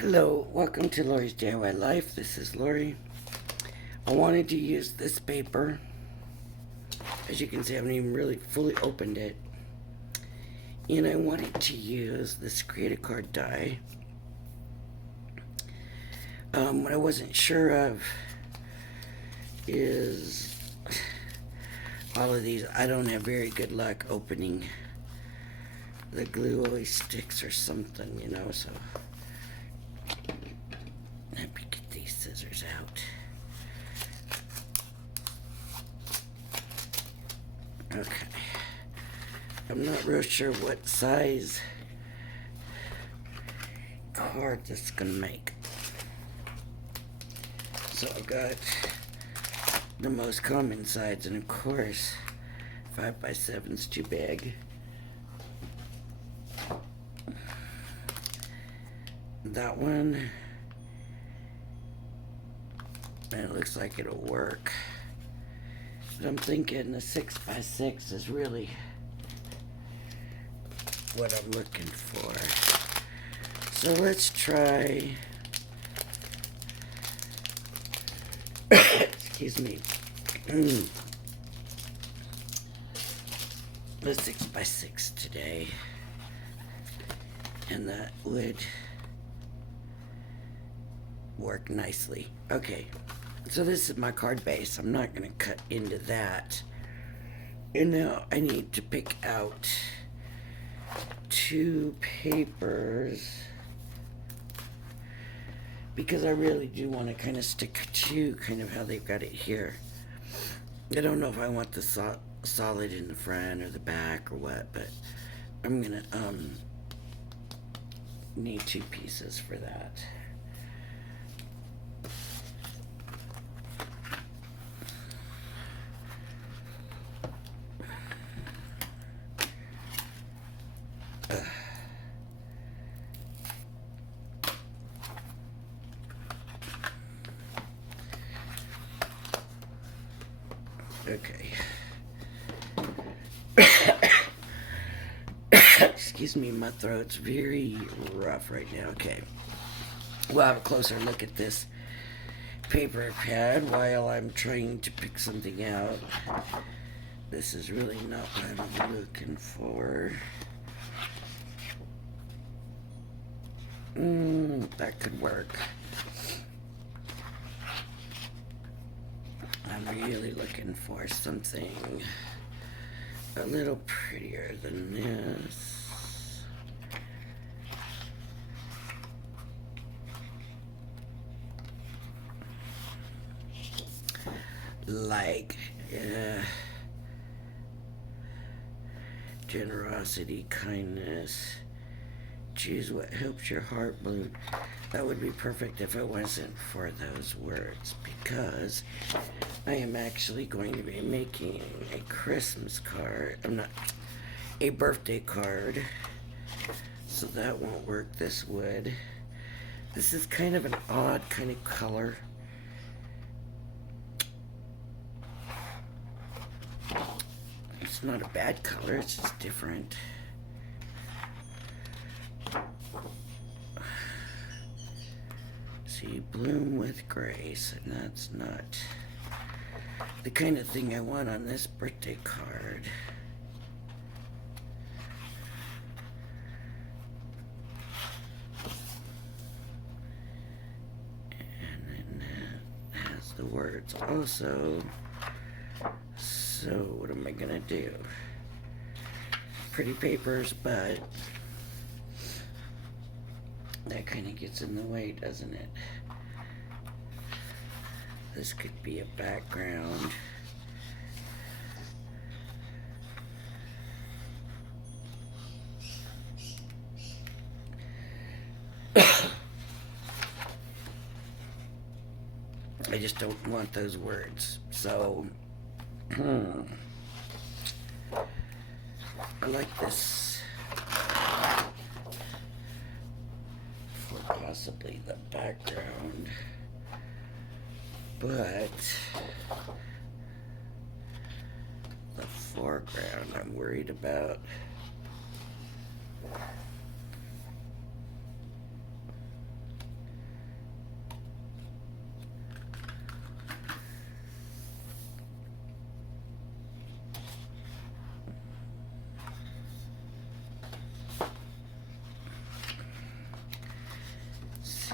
Hello, welcome to Lori's DIY Life. This is Lori. I wanted to use this paper. As you can see, I haven't even really fully opened it. And I wanted to use this Create a Card die. What I wasn't sure of is all of these. I don't have very good luck opening. The glue always sticks or something, so let me get these scissors out. Okay. I'm not real sure what size card this is gonna make. So I've got the most common size, and of course 5x7 is too big. That one, and it looks like it'll work. But I'm thinking the 6x6 is really what I'm looking for. So let's try, excuse me, the 6x6 today. And that would work nicely. Okay, so this is my card base. I'm not going to cut into that. And now I need to pick out two papers because I really do want to kind of stick to kind of how they've got it here. I don't know if I want the solid in the front or the back or what, but I'm going to need two pieces for that. Okay. Excuse me, my throat's very rough right now. Okay. We'll have a closer look at this paper pad while I'm trying to pick something out. This is really not what I'm looking for. That could work. I'm really looking for something a little prettier than this. Like, generosity, kindness. Choose what helps your heart bloom. That would be perfect if it wasn't for those words, because I am actually going to be making a Christmas card. A birthday card. So that won't work. This would. This is kind of an odd kind of color. It's not a bad color, it's just different. See, bloom with grace, and that's not the kind of thing I want on this birthday card. And then that has the words also. So what am I gonna do? Pretty papers, but that kind of gets in the way, doesn't it? This could be a background. I just don't want those words. So, I like this for possibly the background, but the foreground I'm worried about.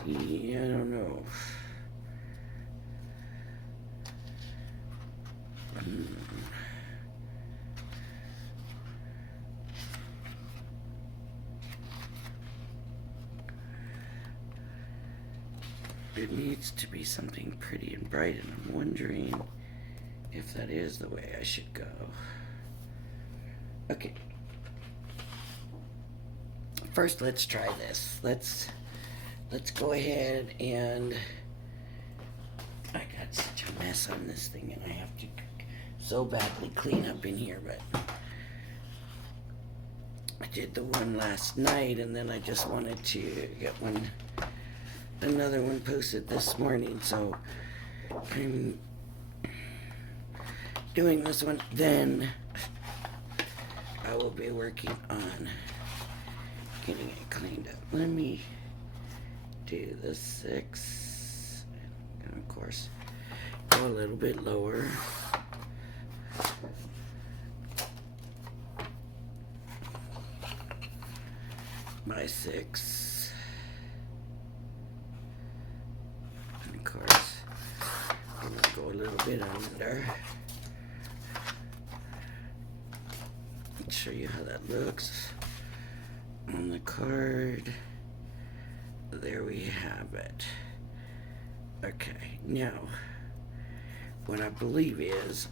see, I don't know. It needs to be something pretty and bright, and I'm wondering if that is the way I should go. Okay. First, let's try this. Let's go ahead and I got such a mess on this thing, and I have to so badly clean up in here, but I did the one last night, and then I just wanted to get another one posted this morning, so I'm doing this one. Then I will be working on getting it cleaned up. Let me do the 6, and of course go a little bit lower. By 6, and of course I'm gonna go a little bit under. Let's show you how that looks on the card. There we have it. Okay, now what I believe is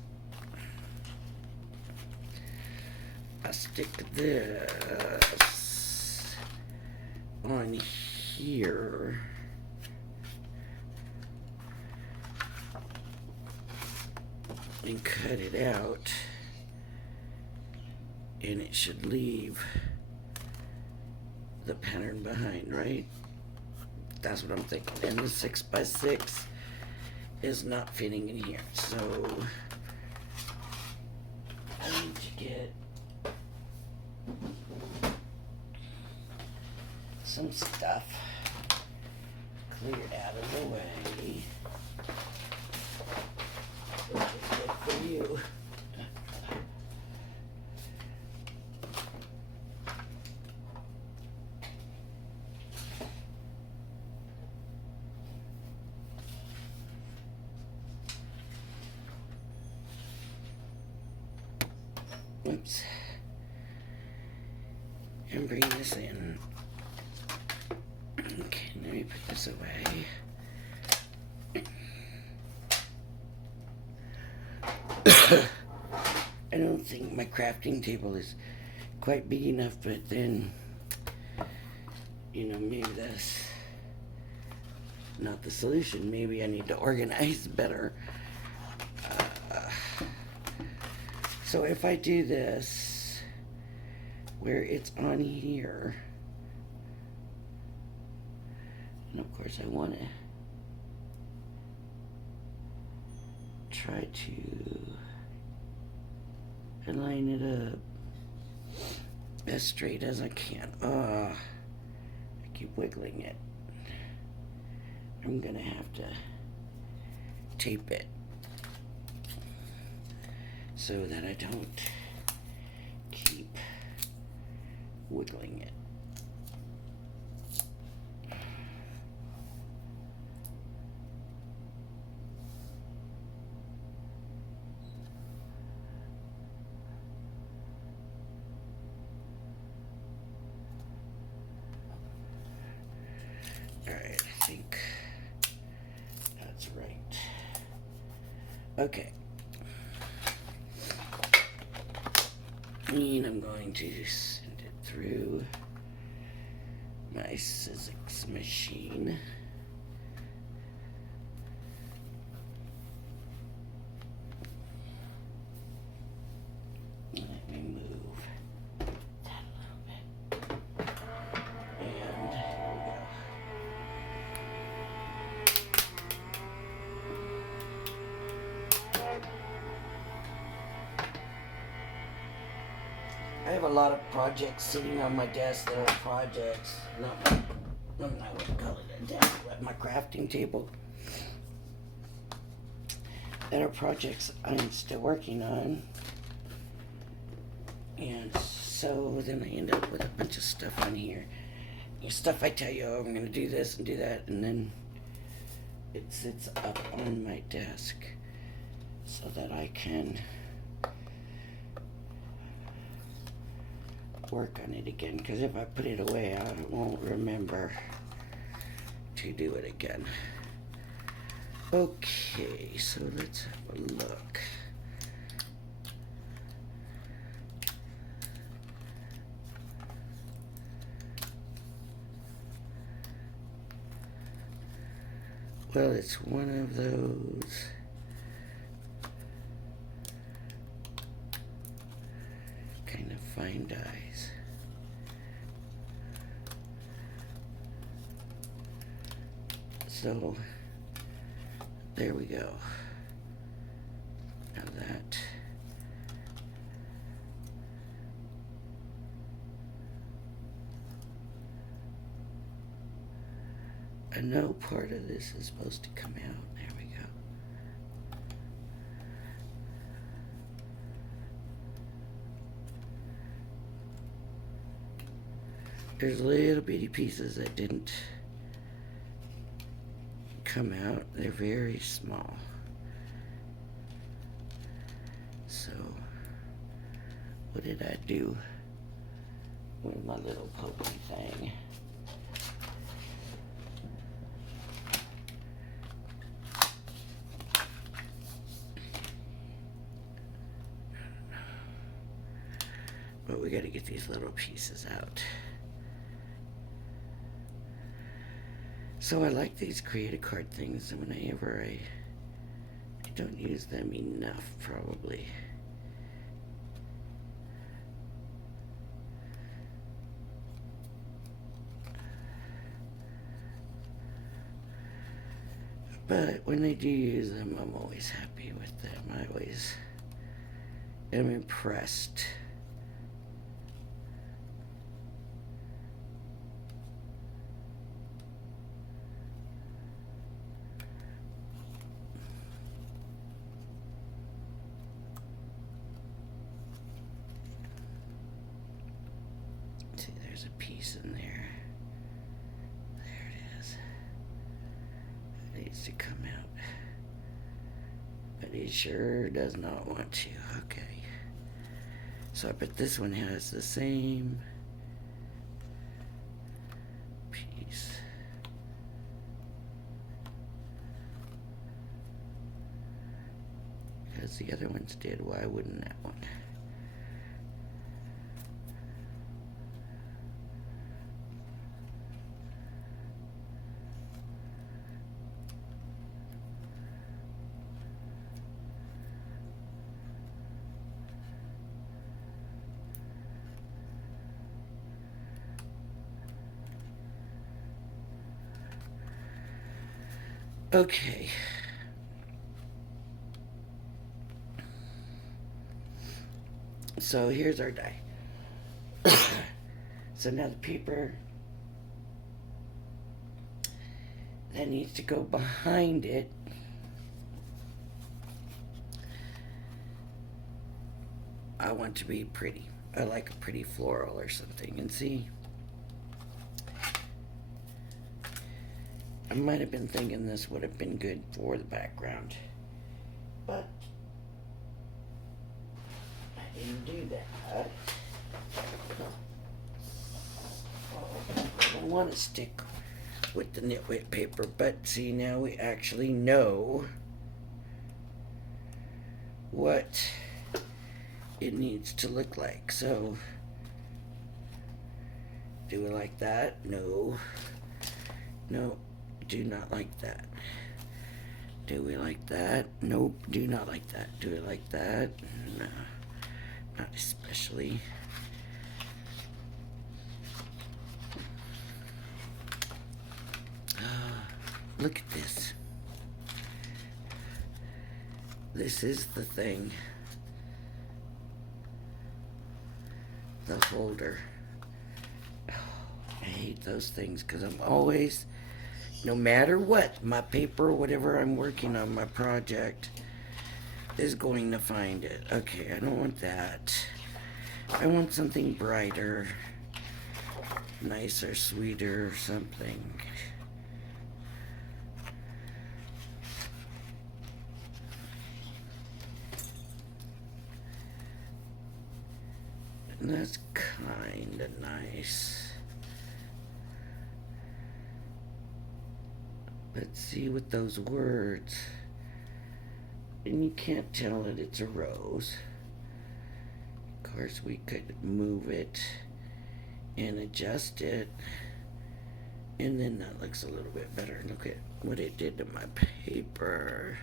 I stick this on here and cut it out, and it should leave the pattern behind, right? That's what I'm thinking. And the 6x6 is not fitting in here, so I need to get some stuff cleared out of the way. Which is good for you. Oops. And bring this in. Okay, let me put this away. I don't think my crafting table is quite big enough, but then, you know, maybe that's not the solution. Maybe I need to organize better. So if I do this where it's on here, and of course I want to try to align it up as straight as I can. I keep wiggling it. I'm gonna have to tape it so that I don't keep wiggling it. Alright, I think that's right. Okay. And I'm going to send it through my Sizzix machine. Let me move that a little bit. And here we go. I have a lot of projects sitting on my desk that are projects, I wouldn't call it a desk, but my crafting table, that are projects I'm still working on. And so then I end up with a bunch of stuff on here stuff I tell you, oh, I'm going to do this and do that, and then it sits up on my desk so that I can work on it again, because if I put it away, I won't remember to do it again. Okay, so let's have a look. Well, it's one of those kind of fine dyes. So, there we go. Now that I know part of this is supposed to come out. There we go. There's little bitty pieces that didn't come out. They're very small. So, what did I do with my little pokey thing? But we got to get these little pieces out. So I like these creative card things, and whenever I don't use them enough, probably. But when I do use them, I'm always happy with them. I always am impressed. See, there's a piece in there. There it is. It needs to come out. But he sure does not want to. Okay. So I bet this one has the same piece. Because the other ones did. Why wouldn't that one? Okay. So here's our die. So now the paper that needs to go behind it I want to be pretty. I like a pretty floral or something. And see, I might have been thinking this would have been good for the background, but I didn't do that. I don't want to stick with the Nit Wit paper, but see, now we actually know what it needs to look like. So, do we like that? No. No, do not like that. Do we like that? Nope, do not like that. Do we like that? No, not especially. Look at this. This is the thing. The holder. Oh, I hate those things because I'm always, no matter what, my paper, whatever I'm working on, my project is going to find it. Okay, I don't want that. I want something brighter. nicer, sweeter, or something. And that's kinda nice. But see, with those words, and you can't tell that it's a rose. Of course, we could move it and adjust it, and then that looks a little bit better. Look at what it did to my paper.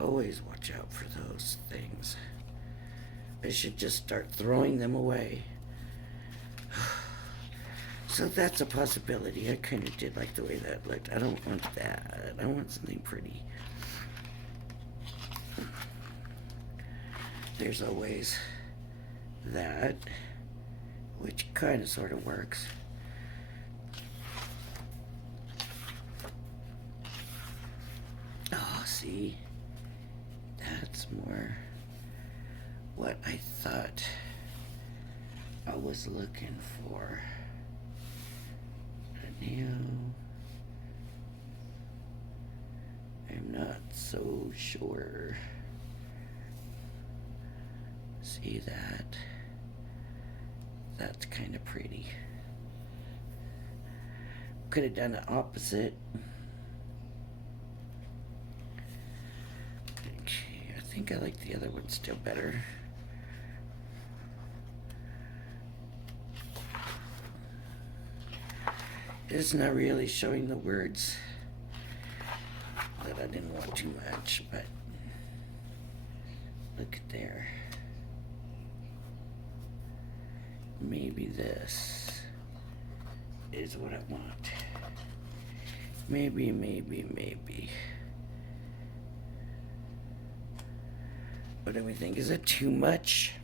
Always watch out for those things. I should just start throwing them away. So that's a possibility. I kind of did like the way that looked. I don't want that. I want something pretty. There's always that, which kind of sort of works. Oh, see? That's more what I thought I was looking for. Now, I'm not so sure. See that? That's kind of pretty. Could have done the opposite. Okay, I think I like the other one still better. It's not really showing the words that I didn't want too much, but look at there. Maybe this is what I want. Maybe. What do we think? Is it too much?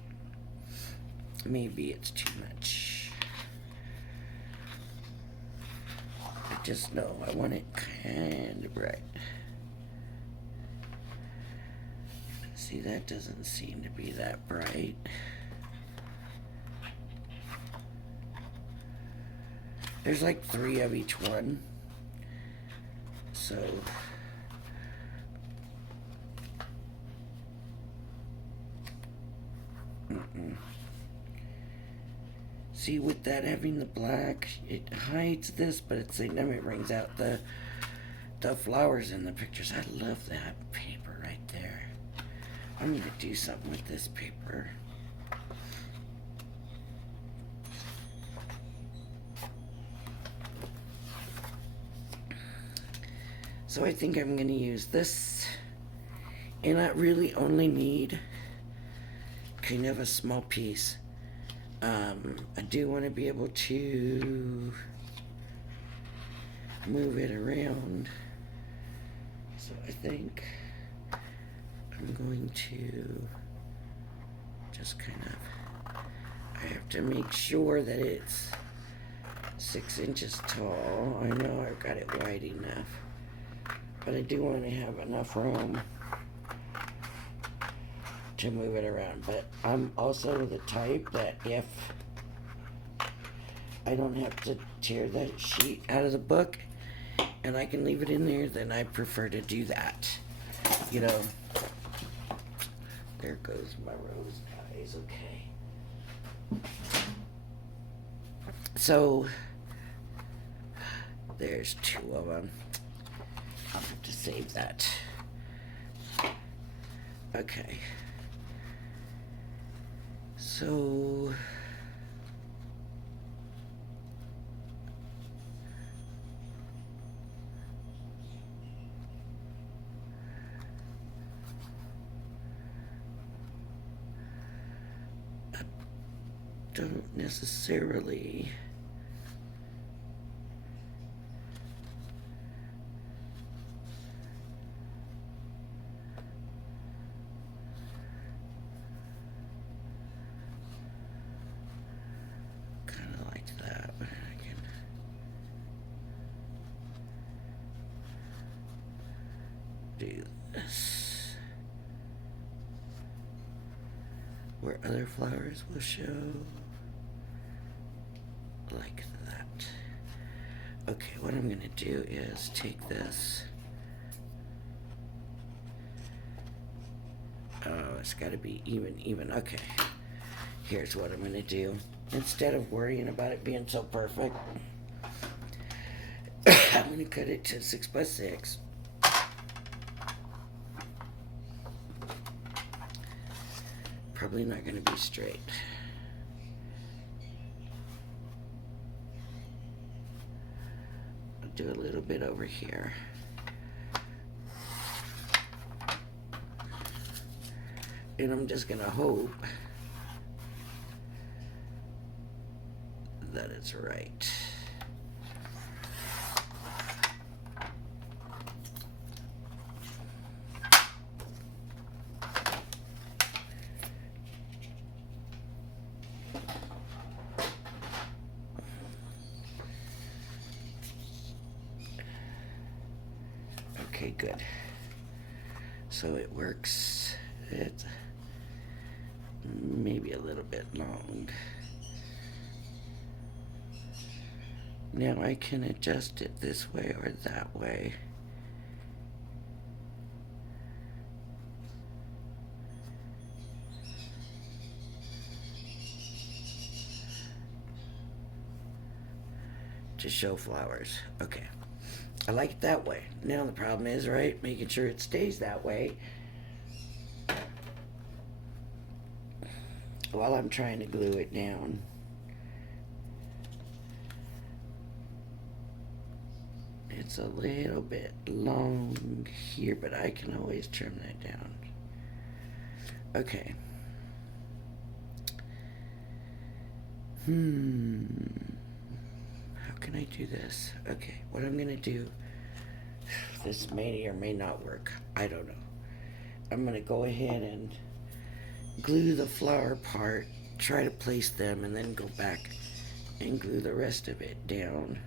Maybe it's too much. I just know I want it kind of bright. See, that doesn't seem to be that bright. There's like 3 of each one. So see, with that having the black, it hides this, but at the same time it brings out the flowers in the pictures. I love that paper right there. I'm gonna do something with this paper. So I think I'm going to use this, and I really only need kind of a small piece. I do want to be able to move it around, so I think I'm going to just kind of, I have to make sure that it's 6 inches tall. I know I've got it wide enough, but I do want to have enough room to move it around. But I'm also the type that if I don't have to tear that sheet out of the book and I can leave it in there, then I prefer to do that. You know, there goes my rose eyes. Okay. So there's 2 of them. I'll have to save that. Okay. So I don't necessarily do this. other flowers will show like that. Okay, what I'm gonna do is take this. Oh, it's gotta be even. Okay, here's what I'm gonna do. Instead of worrying about it being so perfect, I'm gonna cut it to 6x6. Probably not gonna be straight. I'll do a little bit over here. And I'm just gonna hope that it's right. Okay, good. So it works. It's maybe a little bit long. Now I can adjust it this way or that way. To show flowers. Okay. I like it that way. Now the problem is, right, making sure it stays that way while I'm trying to glue it down. It's a little bit long here, but I can always trim that down. Okay. How can I do this? Okay, what I'm gonna do, this may or may not work. I don't know. I'm gonna go ahead and glue the flower part, try to place them, and then go back and glue the rest of it down.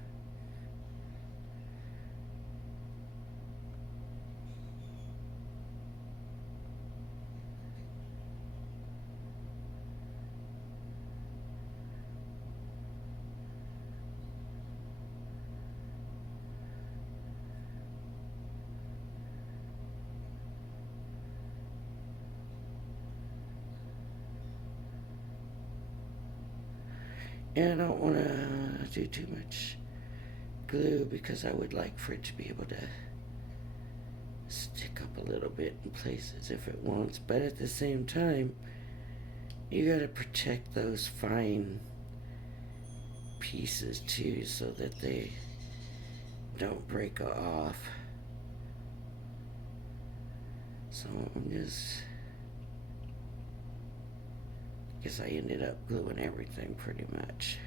And I don't want to do too much glue because I would like for it to be able to stick up a little bit in places if it wants. But at the same time, you got to protect those fine pieces too so that they don't break off. So I'm just... guess I ended up gluing everything pretty much.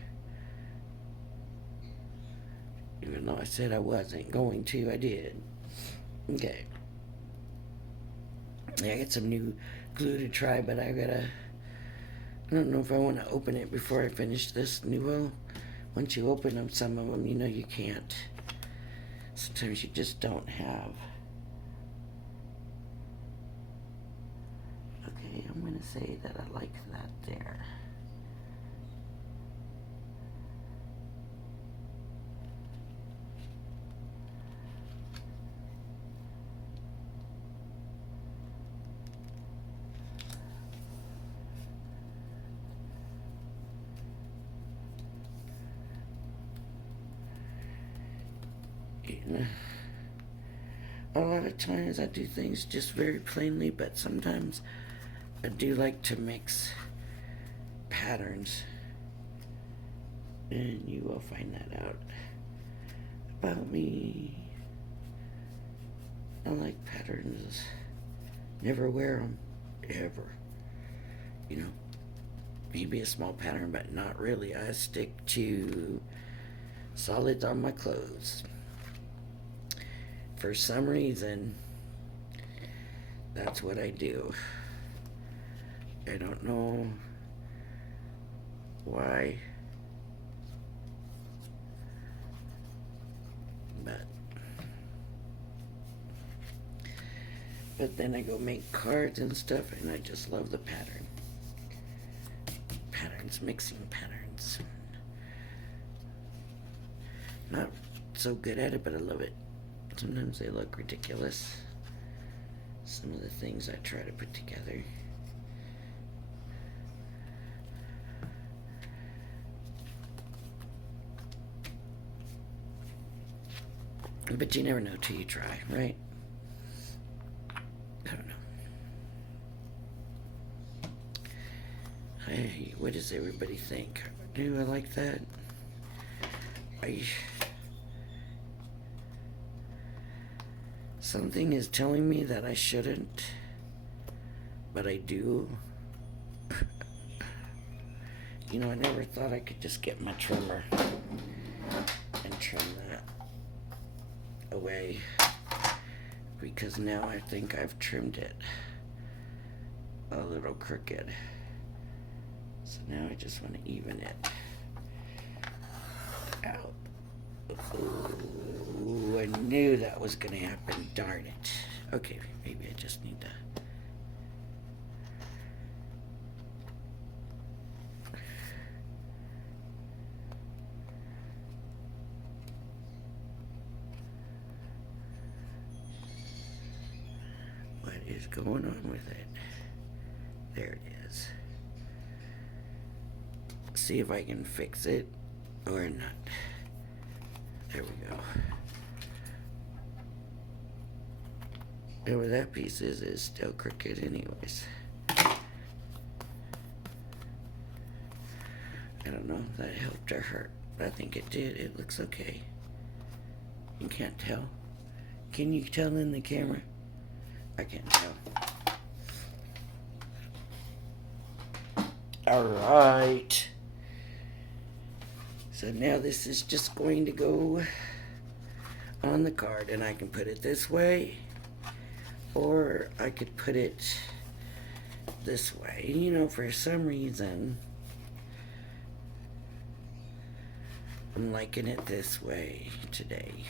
Even though I said I wasn't going to, I did. Okay. Yeah, I got some new glue to try, but I don't know if I want to open it before I finish this new. Once you open them, some of them, you know you can't. Sometimes you just don't have. Okay, I'm going to say that I like that there. A lot of times I do things just very plainly, but sometimes I do like to mix patterns, and you will find that out about me. I like patterns. Never wear them, ever. You know, maybe a small pattern, but not really. I stick to solids on my clothes. For some reason, that's what I do. I don't know why, but then I go make cards and stuff, and I just love the pattern. patterns, mixing patterns. Not so good at it, but I love it. Sometimes they look ridiculous. Some of the things I try to put together. But you never know till you try, right? I don't know. Hey, what does everybody think? Do I like that? Something is telling me that I shouldn't, but I do. You know, I never thought I could just get my trimmer and trim that away, because now I think I've trimmed it a little crooked. So now I just want to even it out. Ooh, I knew that was going to happen. Darn it. Okay, maybe I just need to. What is going on with it? There it is. See if I can fix it or not. There we go. And where that piece is still crooked anyways. I don't know if that helped or hurt, but I think it did. It looks okay. You can't tell. Can you tell in the camera? I can't tell. Alright. So now this is just going to go on the card, and I can put it this way, or I could put it this way. You know, for some reason, I'm liking it this way today.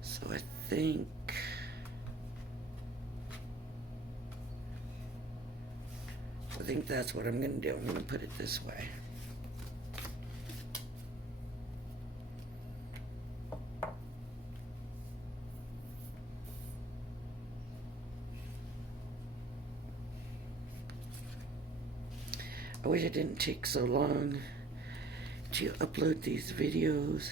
So I think that's what I'm going to do. I'm going to put it this way. I wish it didn't take so long to upload these videos.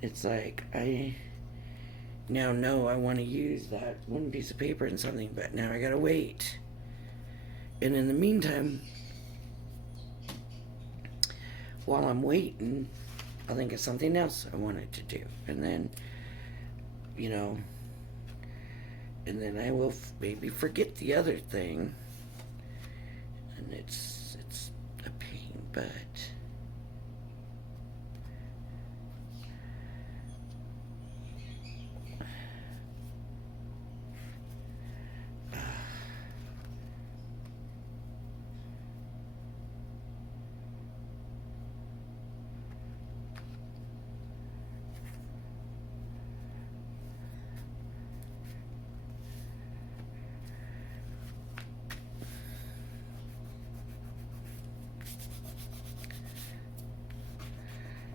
It's like I now know I want to use that one piece of paper and something, but now I gotta wait. And in the meantime, while I'm waiting, I'll think of something else I wanted to do. And then, you know, and then I will maybe forget the other thing. And it's a pain, but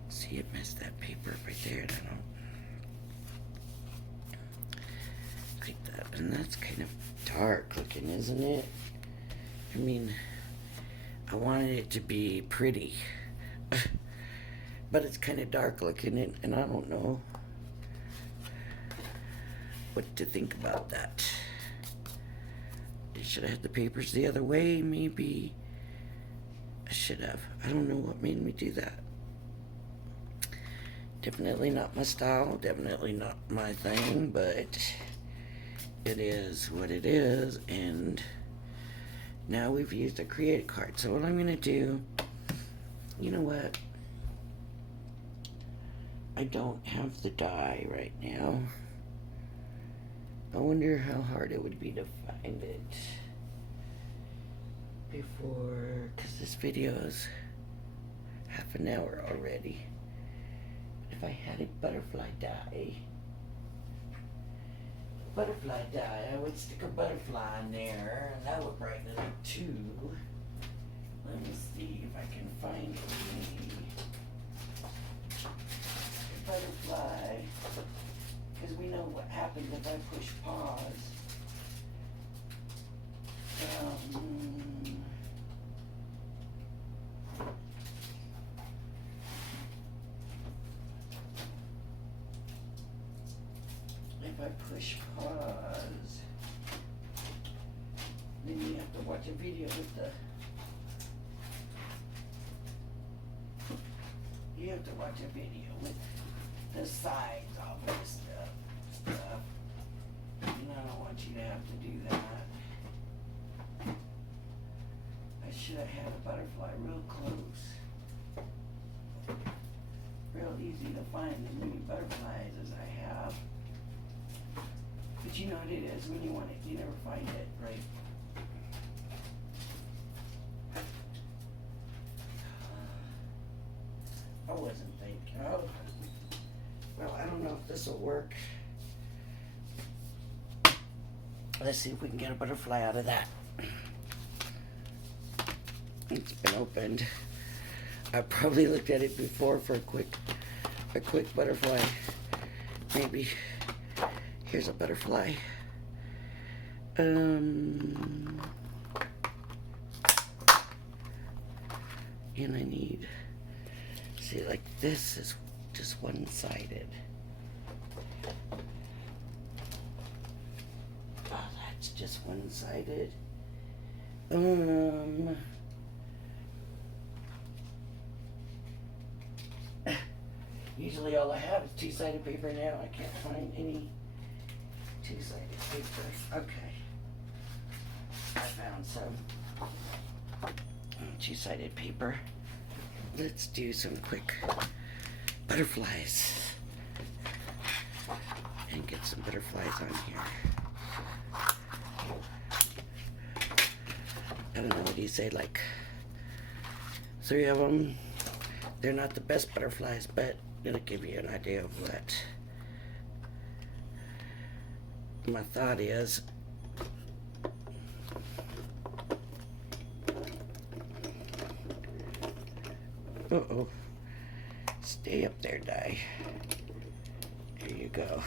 see, it messed that paper up right there, and I don't like that. And that's kind of dark looking, isn't it? I mean, I wanted it to be pretty, but it's kind of dark looking, and I don't know what to think about that. Should I have the papers the other way? Maybe I should have. I don't know what made me do that. Definitely not my style, definitely not my thing, but it is what it is. And now we've used a create card. So what I'm gonna do, you know what? I don't have the die right now. I wonder how hard it would be to find it before, because this video is half an hour already. If I had a butterfly dye, I would stick a butterfly in there, and that would brighten it up too. Let me see if I can find a butterfly, because we know what happens if I push pause. If I push pause, then you have to watch a video with the. You have to watch a video with the sides of this stuff. And I don't want you to have to do that. I should have had a butterfly real close. Real easy to find as many butterflies as I have. But you know what it is, when you want it, you never find it, right? I wasn't thinking. Oh, well, I don't know if this will work. Let's see if we can get a butterfly out of that. It's been opened. I probably looked at it before for a quick butterfly. Maybe. Here's a butterfly. And I need, see, like this is just one-sided. Oh, that's just one-sided. Usually all I have is two-sided paper now. I can't find any two-sided paper. Okay. I found some two-sided paper. Let's do some quick butterflies and get some butterflies on here. I don't know, what do you say, like 3 of them? They're not the best butterflies, but it'll give you an idea of what my thought is. Uh-oh. Stay up there, die. There you go.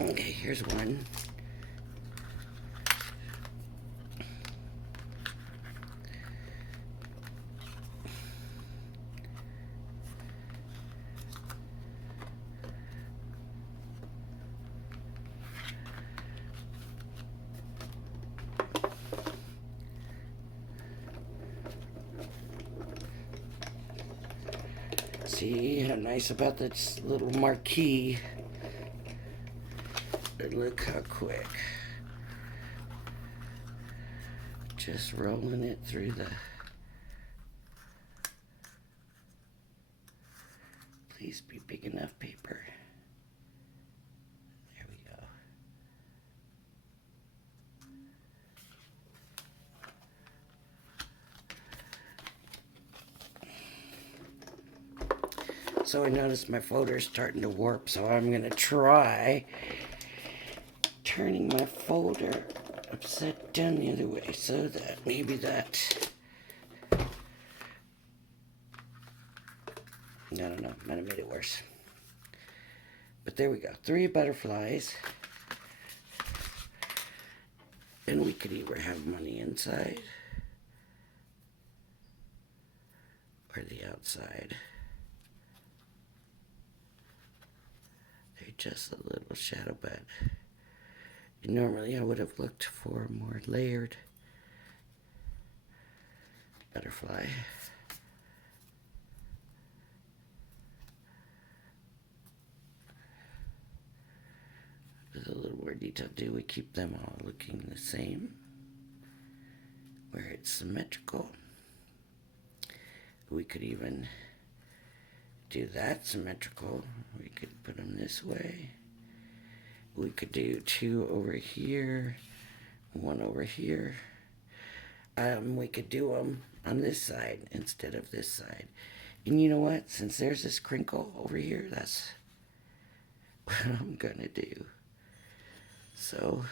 Okay, here's one. See how nice about this little marquee. And look how quick. Just rolling it through the. Please be big enough paper. There we go. So I noticed my folder's starting to warp, so I'm going to try turning my folder upside down the other way so that maybe that. I don't know, might have made it worse. But there we go, 3 butterflies. And we could either have money inside or the outside. They're just a little shadow, but normally I would have looked for a more layered butterfly. With a little more detail, do we keep them all looking the same? Where it's symmetrical. We could even do that symmetrical. We could put them this way. We could do 2 over here, 1 over here. we could do them on this side instead of this side. And you know what? Since there's this crinkle over here, that's what I'm gonna do. So,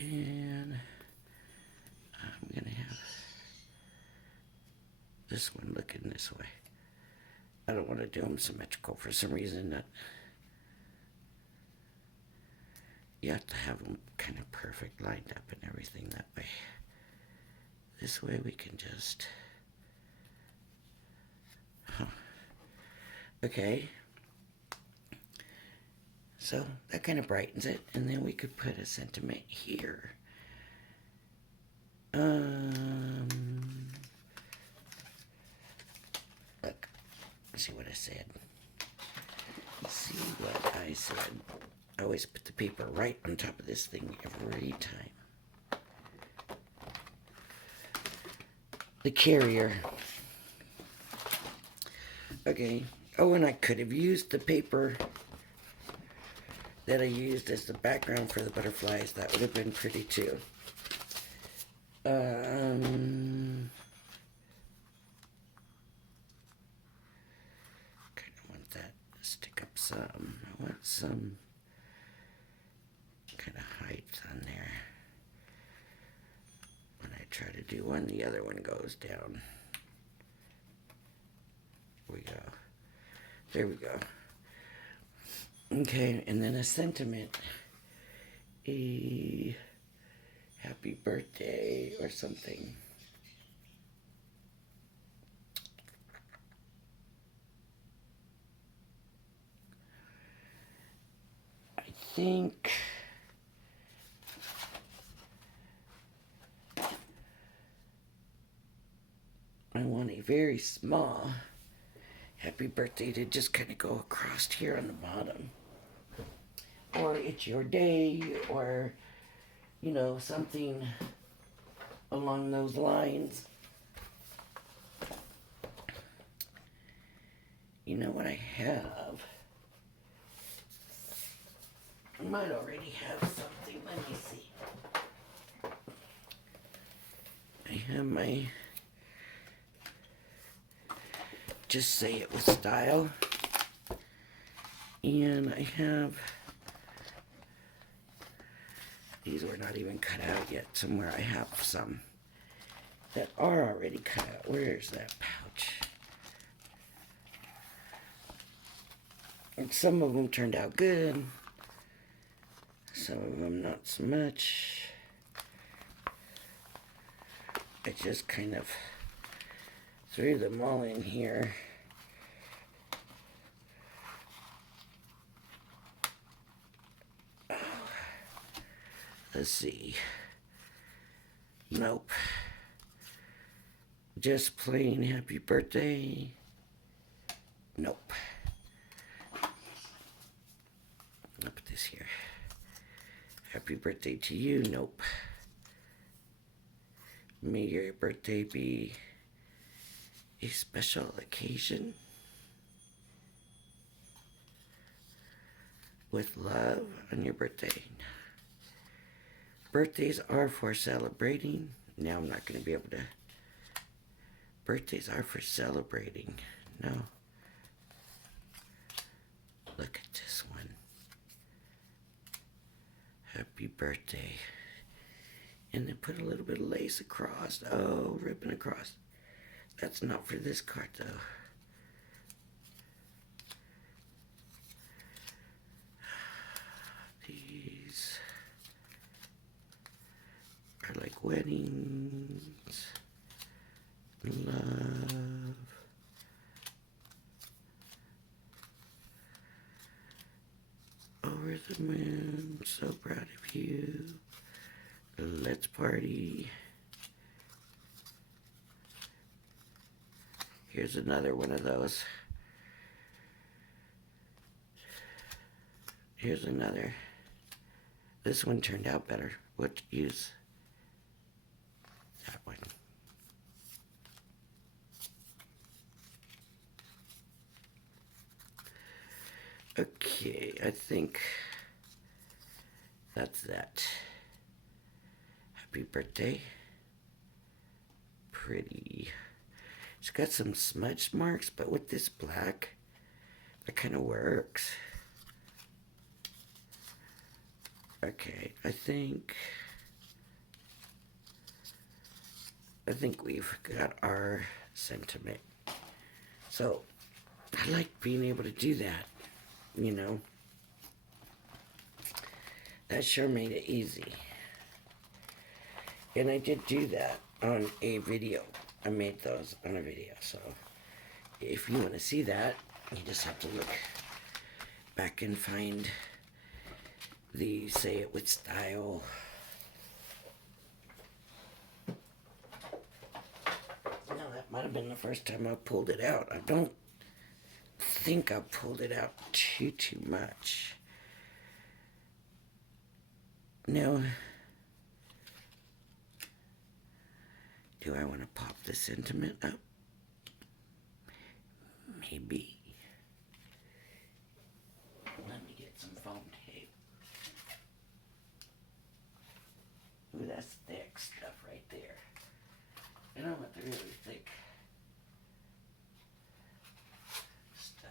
and I'm gonna have this one looking this way. I don't want to do them symmetrical for some reason. That you have to have them kind of perfect lined up and everything that way. This way we can just... Okay. So that kind of brightens it, and then we could put a sentiment here. Look, see what I said. See what I said. I always put the paper right on top of this thing every time. The carrier. Okay. Oh, and I could have used the paper that I used as the background for the butterflies. That would have been pretty too. Kind of want that to stick up some. I want some kind of height on there. When I try to do one, the other one goes down. Here we go. There we go. Okay, and then a sentiment. A happy birthday or something. I think I want a very small happy birthday to just kind of go across here on the bottom. Or it's your day, or, you know, something along those lines. You know what I have? I might already have something. Let me see. I have my Just Say It With Style. And I have... These were not even cut out yet. Somewhere I have some that are already cut out. Where's that pouch? And some of them turned out good. Some of them not so much. I just kind of threw them all in here. Let's see. Nope. Just plain happy birthday. Nope. I'll put this here. Happy birthday to you. Nope. May your birthday be a special occasion with love on your birthday. Birthdays are for celebrating. Now I'm not going to be able to. Birthdays are for celebrating. No. Look at this one. Happy birthday. And then put a little bit of lace across. Oh, ribbon across. That's not for this card though. These are like weddings, love, over the moon, so proud of you, let's party, Here's another one of those. Here's another. This one turned out better. We'll use that one. Okay, I think that's that. Happy birthday. Pretty. It's got some smudge marks, but with this black, that kind of works. Okay, I think we've got our sentiment. So, I like being able to do that, you know. That sure made it easy. And I did do that on a video. I made those on a video, so if you want to see that, you just have to look back and find the Say It With Style. Now that might have been the first time I pulled it out. I don't think I pulled it out too much. Now, do I want to pop the sentiment up? Maybe. Let me get some foam tape. Ooh, that's thick stuff right there. I don't want the really thick stuff.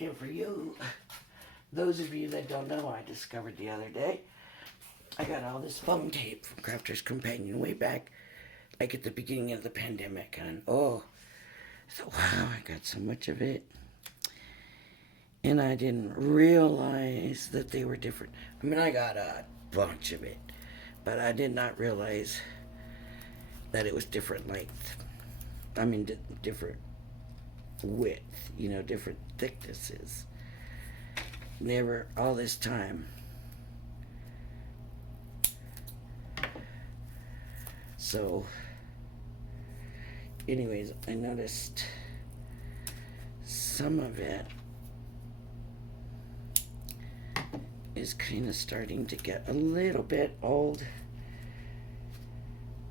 And for you, those of you that don't know, I discovered the other day, I got all this foam tape from Crafter's Companion way back, like at the beginning of the pandemic. And oh, I thought, wow, I got so much of it. And I didn't realize that they were different. I mean, I got a bunch of it, but I did not realize that it was different length. I mean, different width, you know, different thicknesses. Never, all this time. So, anyways, I noticed some of it is kind of starting to get a little bit old.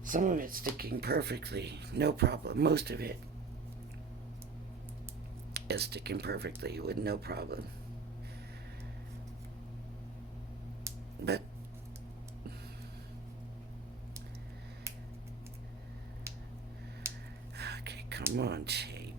Some of it's sticking perfectly, no problem. Most of it is sticking perfectly with no problem. But okay, come on, tape.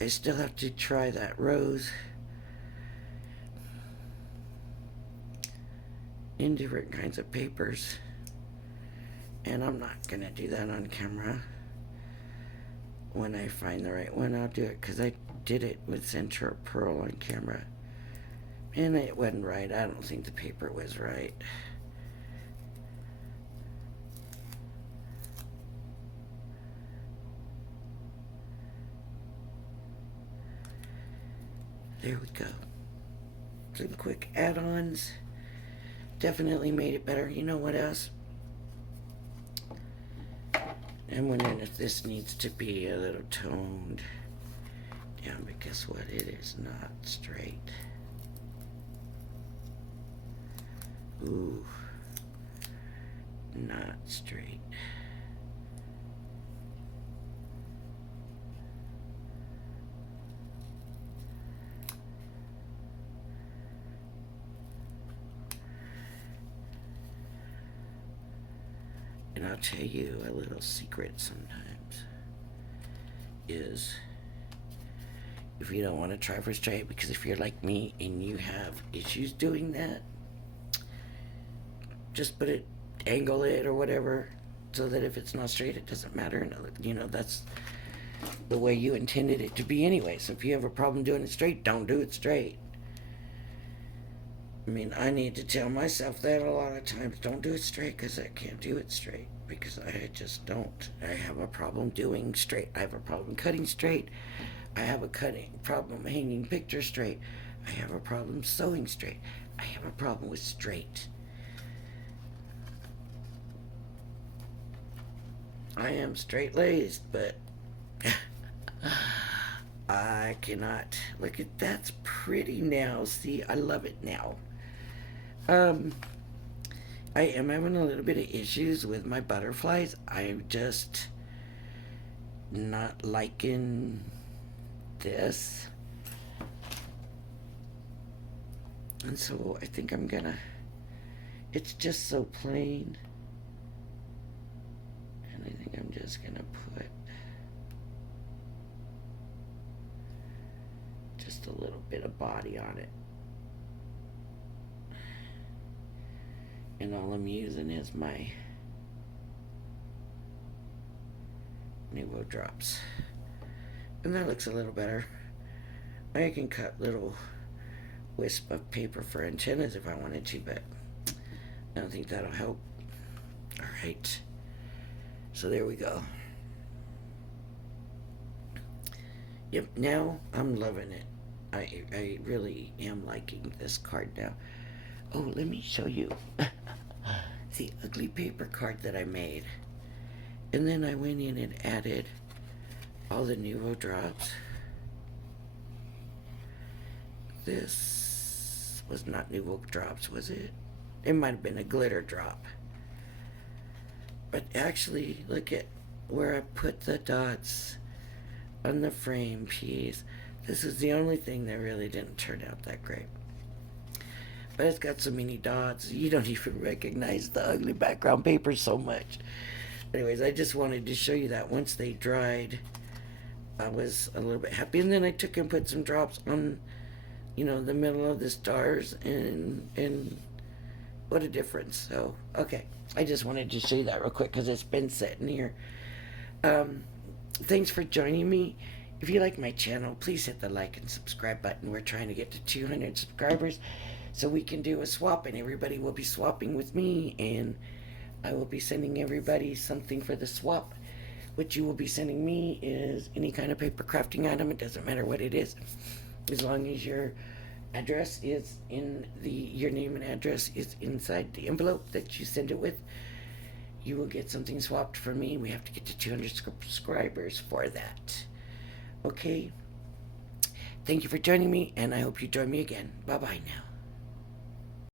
I still have to try that rose in different kinds of papers, and I'm not gonna do that on camera. When I find the right one, I'll do it, because I did it with Central Pearl on camera and it wasn't right. I don't think the paper was right. There we go. Some quick add-ons. Definitely made it better. You know what else? I'm wondering if this needs to be a little toned down, but guess what? It is not straight. Ooh. Not straight. And I'll tell you a little secret sometimes is if you don't want to try for straight, because if you're like me and you have issues doing that, just put it, angle it or whatever, so that if it's not straight, it doesn't matter. And you know, that's the way you intended it to be anyway. So if you have a problem doing it straight, don't do it straight. I mean, I need to tell myself that a lot of times. Don't do it straight because I can't do it straight. Because I just don't. I have a problem doing straight. I have a problem cutting straight. I have a problem hanging pictures straight. I have a problem sewing straight. I have a problem with straight. I am straight-laced, but I cannot. Look at that's pretty now. See, I love it now. I am having a little bit of issues with my butterflies. I'm just not liking this. And so I think I'm gonna, it's just so plain. And I think I'm just gonna put just a little bit of body on it. And all I'm using is my Nit Wit drops. And that looks a little better. I can cut little wisp of paper for antennas if I wanted to, but I don't think that'll help. Alright. So there we go. Yep, now I'm loving it. I really am liking this card now. Oh, let me show you the ugly paper card that I made. And then I went in and added all the Nit Wit drops. This was not Nit Wit drops, was it? It might have been a glitter drop. But actually, look at where I put the dots on the frame piece. This is the only thing that really didn't turn out that great. But it's got so many dots, you don't even recognize the ugly background paper so much. Anyways, I just wanted to show you that once they dried, I was a little bit happy. And then I took and put some drops on, you know, the middle of the stars, and what a difference. So, okay. I just wanted to show you that real quick because it's been sitting here. Thanks for joining me. If you like my channel, please hit the like and subscribe button. We're trying to get to 200 subscribers so we can do a swap, and everybody will be swapping with me, and I will be sending everybody something for the swap. What you will be sending me is any kind of paper crafting item. It doesn't matter what it is, as long as your address is in your name and address is inside the envelope that you send it with, you will get something swapped from me. We have to get to 200 subscribers for that. Okay, thank you for joining me, and I hope you join me again. Bye bye now.